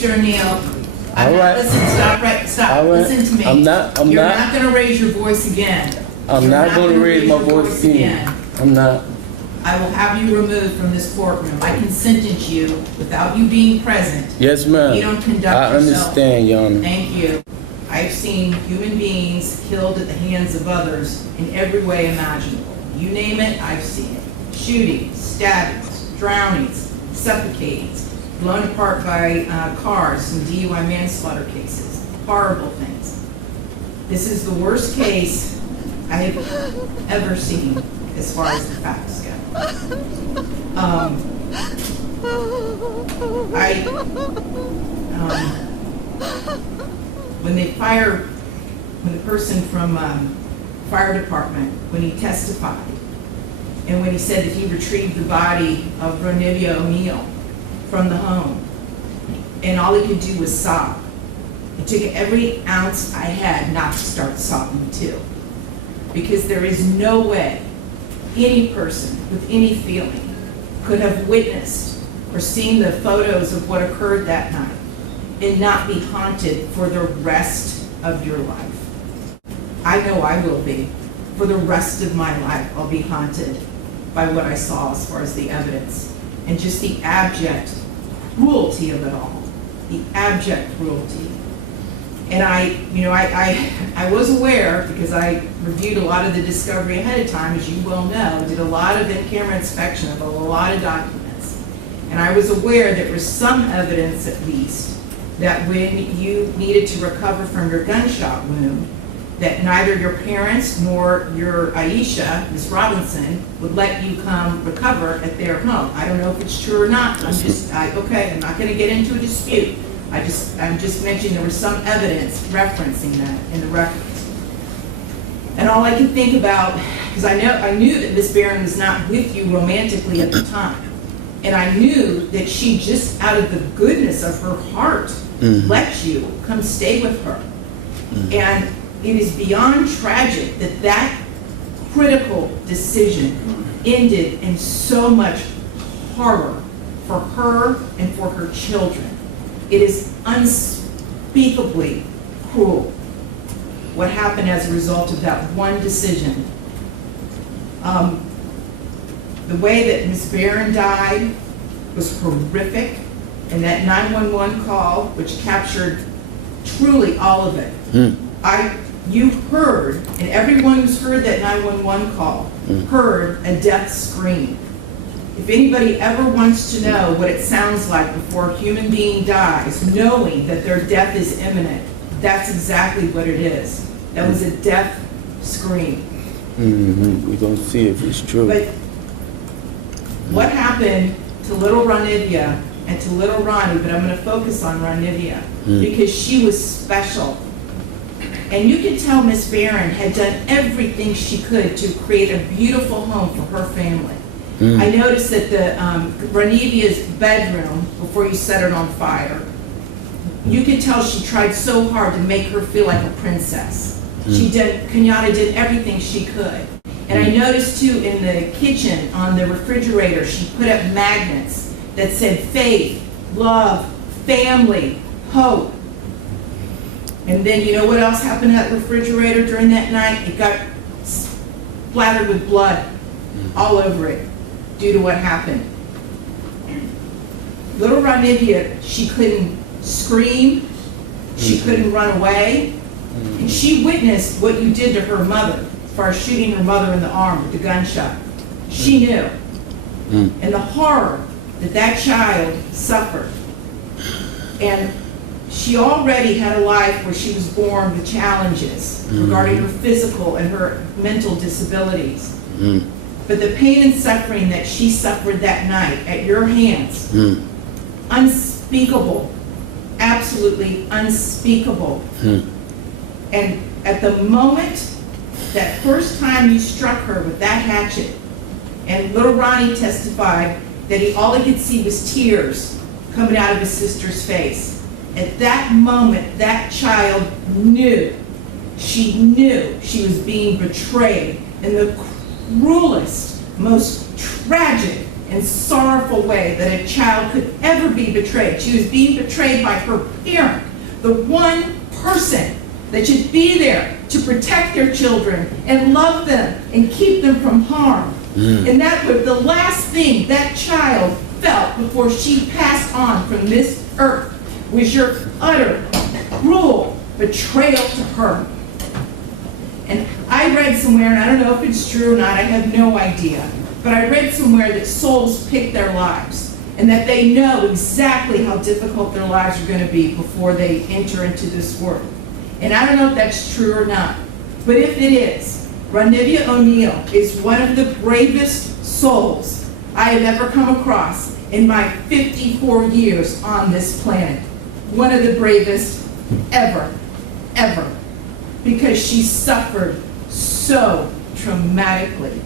Mr. O'Neill, All right. listen, stop, All right. listen to me. I'm not gonna raise your voice again. I'm You're not going to raise my your voice again. I'm not. I will have you removed from this courtroom. I can sentence you without you being present. Yes, ma'am. You don't conduct I yourself. understand, Your Honor. Thank you. I've seen human beings killed at the hands of others in every way imaginable. You name it, I've seen it. Shootings, stabbings, drownings, suffocatings, blown apart by cars in DUI manslaughter cases. Horrible things. This is the worst case I have ever seen as far as the facts go. When the person from fire department, when he testified, and when he said that he retrieved the body of Ronivia O'Neill from the home, and all he could do was sob. It took every ounce I had not to start sobbing too. Because there is no way any person with any feeling could have witnessed or seen the photos of what occurred that night and not be haunted for the rest of your life. I know I will be. For the rest of my life, I'll be haunted by what I saw as far as the evidence and just the abject cruelty of it all. The abject cruelty. And I was aware, because I reviewed a lot of the discovery ahead of time, as you well know, did a lot of in-camera inspection of a lot of documents. And I was aware there was some evidence, at least, that when you needed to recover from your gunshot wound, that neither your parents nor your Aisha, Ms. Robinson, would let you come recover at their home. I don't know if it's true or not. I'm not going to get into a dispute. I'm just mentioning there was some evidence referencing that in the records. And all I can think about, because I knew that Miss Barron was not with you romantically at the time. And I knew that she just out of the goodness of her heart let you come stay with her. And it is beyond tragic that that critical decision ended in so much horror for her and for her children. It is unspeakably cruel what happened as a result of that one decision. The way that Ms. Barron died was horrific, and that 911 call, which captured truly all of it. You heard, and everyone who's heard that 911 call heard a death scream. If anybody ever wants to know what it sounds like before a human being dies, knowing that their death is imminent, that's exactly what it is. That was a death scream. We're going to see if it's true. But what happened to little Ronivia and to little Ronnie, but I'm going to focus on Ronivia, because she was special. And you could tell Miss Barron had done everything she could to create a beautiful home for her family. I noticed that the Ronivia's bedroom, before you set it on fire, you could tell she tried so hard to make her feel like a princess. Kenyatta did everything she could. And I noticed too in the kitchen, on the refrigerator, she put up magnets that said faith, love, family, hope. And then you know what else happened to that refrigerator during that night? It got splattered with blood all over it due to what happened. Little Ronivia, she couldn't scream, she couldn't run away, and she witnessed what you did to her mother as far as shooting her mother in the arm with the gunshot. She knew. And the horror that that child suffered. And she already had a life where she was born with challenges regarding her physical and her mental disabilities. But the pain and suffering that she suffered that night at your hands, unspeakable, absolutely unspeakable. And at the moment, that first time you struck her with that hatchet, and little Ronnie testified that all he could see was tears coming out of his sister's face. At that moment, that child knew she was being betrayed in the cruelest, most tragic and sorrowful way that a child could ever be betrayed. She was being betrayed by her parent, the one person that should be there to protect their children and love them and keep them from harm. And that was the last thing that child felt before she passed on from this earth, was your utter, cruel betrayal to her. And I read somewhere, and I don't know if it's true or not, I have no idea, but I read somewhere that souls pick their lives, and that they know exactly how difficult their lives are going to be before they enter into this world. And I don't know if that's true or not, but if it is, Ronivia O'Neill is one of the bravest souls I have ever come across in my 54 years on this planet. One of the bravest ever, ever, because she suffered so traumatically